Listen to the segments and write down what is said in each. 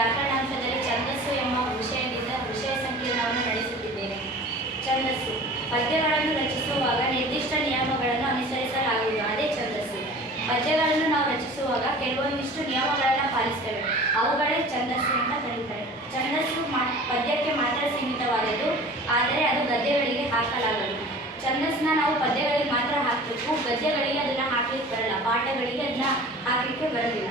ವ್ಯಾಕರಣಾಂಶದಲ್ಲಿ ಛಂದಸ್ಸು ಎಂಬ ವಿಷಯ ಸಂಕೀರ್ಣವನ್ನು ನಡೆಸುತ್ತಿದ್ದೇನೆ. ಛಂದಸ್ಸು ಪದ್ಯಗಳನ್ನು ರಚಿಸುವಾಗ ನಿರ್ದಿಷ್ಟ ನಿಯಮಗಳನ್ನು ಅನುಸರಿಸಲಾಗುವುದು, ಅದೇ ಛಂದಸ್ಸು. ಪದ್ಯಗಳನ್ನು ನಾವು ರಚಿಸುವಾಗ ಕೆಲವೊಂದಿಷ್ಟು ನಿಯಮಗಳನ್ನು ಪಾಲಿಸ್ತೇವೆ, ಅವುಗಳೇ ಛಂದಸ್ಸು ಅಂತ ಕರೀತಾರೆ. ಛಂದಸ್ಸು ಪದ್ಯಕ್ಕೆ ಮಾತ್ರ ಸೀಮಿತವಾದದ್ದು, ಆದರೆ ಅದು ಗದ್ಯಗಳಿಗೆ ಹಾಕಲಾಗದು. ಛಂದಸ್ಸನ್ನ ನಾವು ಪದ್ಯಗಳಿಗೆ ಮಾತ್ರ ಹಾಕಬೇಕು, ಗದ್ಯಗಳಿಗೆ ಅದನ್ನು ಹಾಕ್ಲಿಕ್ಕೆ ಬರಲ್ಲ, ಪಾಠಗಳಿಗೆ ಅದನ್ನ ಹಾಕಲಿಕ್ಕೆ ಬರೋದಿಲ್ಲ.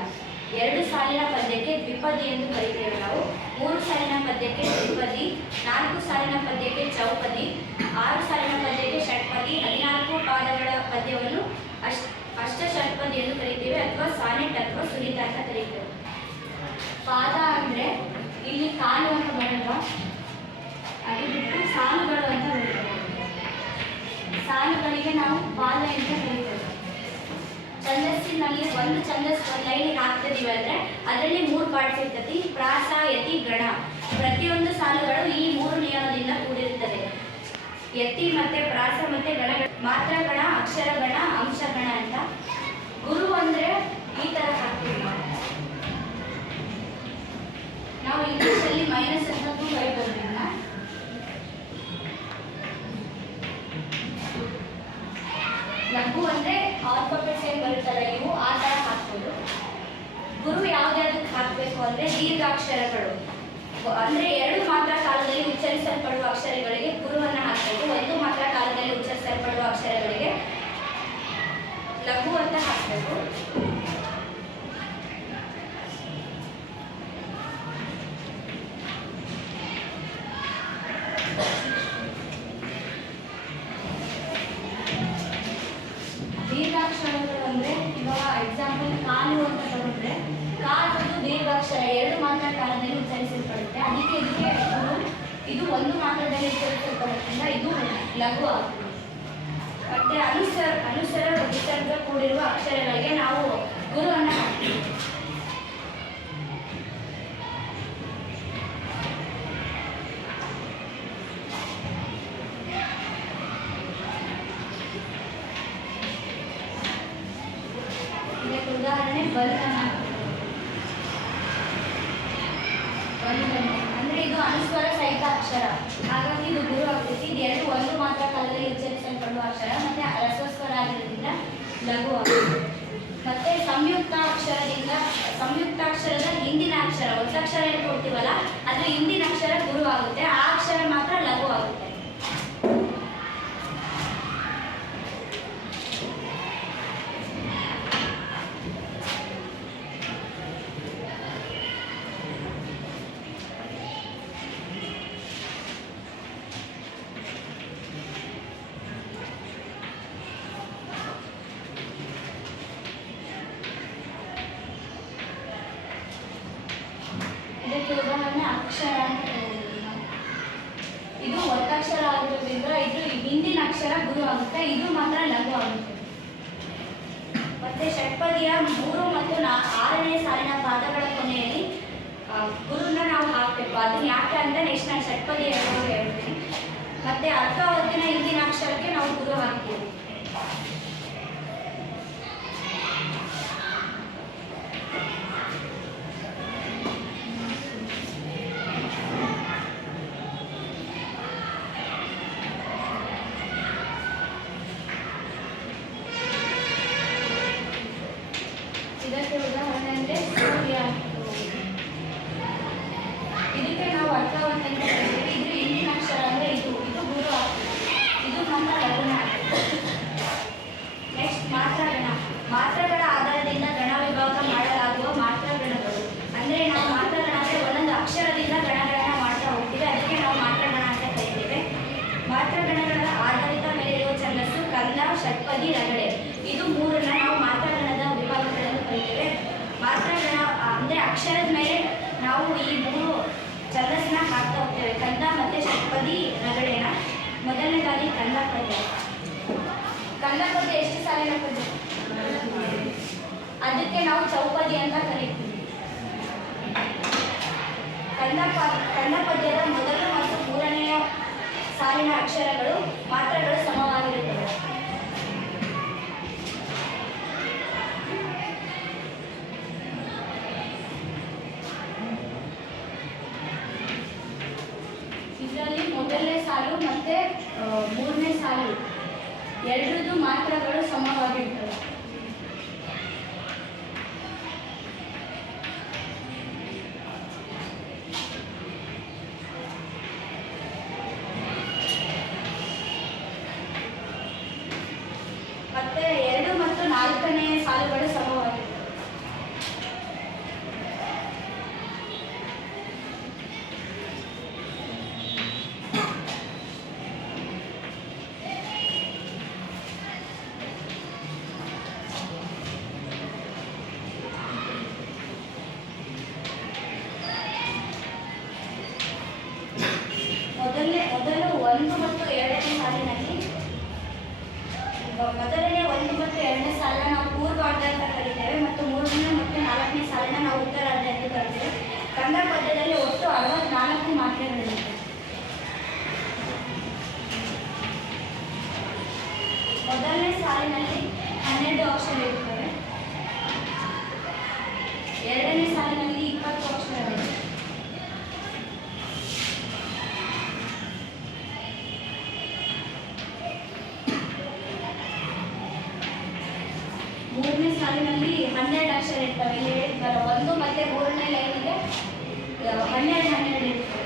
2 ಸಾಲಿನ ಪದ್ಯಕ್ಕೆ ದ್ವಿಪದಿ ಎಂದು ಕರೀತೇವೆ ನಾವು. 3 ಸಾಲಿನ ಪದ್ಯಕ್ಕೆ ತ್ರಿಪದಿ, 4 ಸಾಲಿನ ಪದ್ಯಕ್ಕೆ ಚೌಪದಿ, 6 ಸಾಲಿನ ಪದ್ಯಕ್ಕೆ ಷಟ್ಪದಿ, 14 ಪಾದಗಳ ಪದ್ಯವನ್ನು ಅಷ್ಟಷಟ್ಪದಿ ಎಂದು ಕರೀತೇವೆ, ಅಥವಾ ಸಾನೆಟ್ ಅಥವಾ ಸುನಿತ ಅಂತ ಕರೀತೇವೆ. ಪಾದ ಅಂದರೆ ಇಲ್ಲಿ ಕಾಲು ಅಂತ ಬರಲ್ವಾ, ಅದು ಬಿಟ್ಟು ಸಾಲುಗಳು ಅಂತ ಬರ್ತವೆ. ಸಾಲುಗಳಿಗೆ ನಾವು ಪಾದ ಅಂತ ಕರೀತೇವೆ. ಛಂದಸ್ಸಿನಲ್ಲಿ ಒಂದು ಛಂದಸ್ಸು ಒಂದು ಲೈನಿಗೆ ಹಾಕ್ತಿದ್ದೀವಿ ಅಂದರೆ ಅದರಲ್ಲಿ 3 ಪಾರ್ಟ್ಸ್ ಇರ್ತದೆ: ಪ್ರಾಸ, ಯತಿ, ಗಣ. ಪ್ರತಿಯೊಂದು ಸಾಲುಗಳು ಈ 3 ನಿಯಮದಿಂದ ಕೂಡಿರುತ್ತದೆ. ಯತಿ ಮತ್ತೆ ಪ್ರಾಸ ಮತ್ತೆ ಗಣ, ಮಾತ್ರ ಗಣ, ಅಕ್ಷರ ಗಣ, ಅಂಶ ಗಣ ಅಂತ. ಗುರು ಅಂದರೆ ಈ ಥರ ಹಾಕ್ತೀವಿ ನಾವು ಇಂಗ್ಲೀಷಲ್ಲಿ ಮೈನಸ್ ಅಂತ ಬರೀಬೋದ್ರಿಂದ ಲಘು ಅಂದರೆ ಆಲ್ಫಾಬೆಟ್ಸ್ ಏನು ಬರುತ್ತಲ್ಲ ಇವು, ಆ ಥರ ಹಾಕ್ಬೋದು. ಗುರು ಯಾವುದ್ಯಾವುದಕ್ಕೆ ಹಾಕಬೇಕು ಅಂದರೆ ದೀರ್ಘಾಕ್ಷರಗಳು ಅಂದರೆ 2 ಮಾತ್ರ ಕಾಲದಲ್ಲಿ ಉಚ್ಚರಿಸಲ್ಪಡುವ ಅಕ್ಷರಗಳಿಗೆ ಗುರುವನ್ನು ಹಾಕಬೇಕು. 1 ಮಾತ್ರ ಕಾಲದಲ್ಲಿ ಉಚ್ಚರಿಸಲ್ಪಡುವ ಅಕ್ಷರಗಳಿಗೆ ಲಘು ಅಂತ ಹಾಕಬೇಕು. ದೀರ್ಘಾಕ್ಷರಗಳು ಅಂದರೆ ಇವಾಗ ಎಕ್ಸಾಂಪಲ್ ಕಾಲು ಅಂತ ತಗೊಂಡ್ರೆ, ಕಾಲು ದೀರ್ಘಾಕ್ಷರ 2 ಮಾತ್ರ ಕಾಲದಲ್ಲಿ ಉಚ್ಚರಿಸಲ್ಪಡುತ್ತೆ, ಅದಕ್ಕೆ ಇದಕ್ಕೆ ಇದು 1 ಮಾತ್ರದಲ್ಲಿ ಉಚ್ಚರಿಸಲ್ಪಡುತ್ತಿಲ್ಲ, ಇದು ಲಘು ಆಗ್ತದೆ. ಮತ್ತೆ ಅನುಸರ ವಿಸರ್ಗ ಕೂಡಿರುವ ಅಕ್ಷರಗಳಿಗೆ ನಾವು ಗುರುವನ್ನು ಹಾಕ್ತೀವಿ. ಉದಾಹರಣೆ ಬಲ್ಗನ ಅಂದರೆ ಇದು ಅನುಸ್ವರ ಸಹಿತ ಅಕ್ಷರ, ಹಾಗಾಗಿ ಇದು ಗುರು ಆಗ್ತೈತಿ. ಇದು 1 ಮಾತ್ರ ಕಾಲದಲ್ಲಿ ಉಚ್ಚರಿಸಲ್ಪಡುವ ಅಕ್ಷರ, ಮತ್ತೆ ರಸಸ್ವರ ಆಗಿರೋದ್ರಿಂದ ಲಘು ಆಗುತ್ತೆ. ಮತ್ತೆ ಸಂಯುಕ್ತಾಕ್ಷರದ ಹಿಂದಿನ ಅಕ್ಷರ, ಒತ್ತಕ್ಷರ ಏನು ಕೊಡ್ತೀವಲ್ಲ ಅದು ಹಿಂದಿನ ಅಕ್ಷರ ಗುರು ಆಗುತ್ತೆ, ಆ ಅಕ್ಷರ ಮಾತ್ರ ಲಘು ಆಗುತ್ತೆ. ಇದಕ್ಕೆ ಉದಾಹರಣೆ ಅಕ್ಷರ ಅಂತ ಇದು ಒತ್ತಕ್ಷರ ಆಗಿರೋದ್ರಿಂದ ಇದು ಹಿಂದಿನ ಅಕ್ಷರ ಗುರು ಆಗುತ್ತೆ, ಇದು ಮಾತ್ರ ಲಘು ಆಗುತ್ತೆ. ಮತ್ತೆ ಷಟ್ಪದಿಯ 3 ಮತ್ತು 6ನೇ ಸಾಲಿನ ಪಾದಗಳ ಕೊನೆಯಲ್ಲಿ ಗುರುನ ನಾವು ಹಾಕಬೇಕು. ಅದನ್ನ ಯಾಕೆ ಅಂದರೆ ನೆಕ್ಸ್ಟ್ ನಾನು ಷಟ್ಪದಿ ಹೇಳ್ತೀನಿ. ಮತ್ತೆ ಅರ್ಕಾವತ್ತಿನ ಹಿಂದಿನ ಅಕ್ಷರಕ್ಕೆ ನಾವು ಗುರು ಹಾಕ್ತೀವಿ. ಇದಕ್ಕೆ ಉದಾಹರಣೆ ಅಂದರೆ ಸೂರ್ಯ. ಇದಕ್ಕೆ ನಾವು ಅರ್ಥವಂತ ಅಂತ ಹೇಳ್ತೀವಿ. ಇದು ಹಿಂದಿನ ಅಕ್ಷರ ಅಂದರೆ ಇದು ಗುರು ಆಗ್ತದೆ, ಇದು ನಮ್ಮ ಲಘುನ. ನೆಕ್ಸ್ಟ್ ಮಾತ್ರಗಣ. ಮಾತ್ರಗಳ ಆಧಾರದಿಂದ ಗಣ ವಿಭಾಗ ಮಾಡಲಾಗುವ ಮಾತ್ರಗಣಗಳು. ಅಂದರೆ ನಾವು ಮಾತ್ರಗಣ ಅಂದರೆ ಒಂದೊಂದು ಅಕ್ಷರದಿಂದ ಗಣಗಳನ್ನ ಮಾಡ್ತಾ ಹೋಗ್ತೀವಿ, ಅದಕ್ಕೆ ನಾವು ಮಾತ್ರಗಣ ಅಂತ ಕರಿತೇವೆ. ಮಾತ್ರಗಣಗಳ ಆಧಾರಿತ ಮೇಲೆ ಇರುವ ಛಂದಸ್ಸು ಕಂದ, ಷಟ್ಪದಿ, ರಗಳೆ. ಇದು 3ನ್ನ ನಾವು ಮಾತ್ರಗಣದ ವಿಭಾಗಗಳನ್ನು ಕರಿತೇವೆ. ಮಾತ್ರಗಣ ಅಂದರೆ ಅಕ್ಷರದ ಮೇಲೆ ನಾವು ಈ 3 ಛಂದಸ್ಸನ್ನ ಹಾಕ್ತಾ ಹೋಗ್ತೇವೆ, ಕಂದ ಮತ್ತು ಷಟ್ಪದಿ, ರಗಳೆನ. ಮೊದಲನೇದಾಗಿ ಕಂದ ಪದ್ಯ. ಕಂದ ಪದ್ಯ ಎಷ್ಟು ಸಾಲಿನ ಪದ್ಯ? ಅದಕ್ಕೆ ನಾವು ಚೌಪದಿ ಅಂತ ಕರಿತೀವಿ. ಕಂದ ಪದ್ಯದ ಮೊದಲ ಮತ್ತು 3ನೆಯ ಸಾಲಿನ ಅಕ್ಷರಗಳು ಮಾತ್ರಗಳು ಸಮವಾಗಿರುತ್ತವೆ. ಸಾಲು ಮತ್ತು ಮೂರನೇ ಸಾಲು ಎರಡರದ್ದು ಮಾತ್ರೆಗಳು ಸಮವಾಗಿರ್ತವೆ. ಮತ್ತೆ 2 ಮತ್ತು 4ನೇ ಸಾಲುಗಳು ಸಮವಾಗಿರ್ತವೆ. ಮೊದಲು 1 ಮತ್ತು 2ನೇ ಸಾಲಿನಲ್ಲಿ ಮೊದಲನೇ 1 ಮತ್ತು 2ನೇ ಸಾಲನ್ನ ನಾವು ಪೂರ್ವಾರ್ಧ ಅಂತ ಕರೀತೇವೆ ಮತ್ತು 3ನೇ ಮತ್ತು 4ನೇ ಸಾಲನ್ನ ನಾವು ಉತ್ತರಾರ್ಧ ಎಂದು ಕರೀತೇವೆ. ಕನ್ನಡ ಪದ್ಯದಲ್ಲಿ ಒಟ್ಟು 64 ಮಾತ್ರೆಗಳಿವೆ. ಮೊದಲನೇ ಸಾಲಿನಲ್ಲಿ 12 ಅಕ್ಷರ ಇರ್ತವೆ. 2ನೇ ಸಾಲಿನಲ್ಲಿ 20 ಅಕ್ಷರಗಳಿವೆ. 3ನೇ ಸಾಲಿನಲ್ಲಿ 12 ಅಕ್ಷರ ಇರ್ತವೆ. ಇಲ್ಲಿ 1 ಮತ್ತು 3ನೇ ಲೈನಿಗೆ 12 ಇರ್ತವೆ.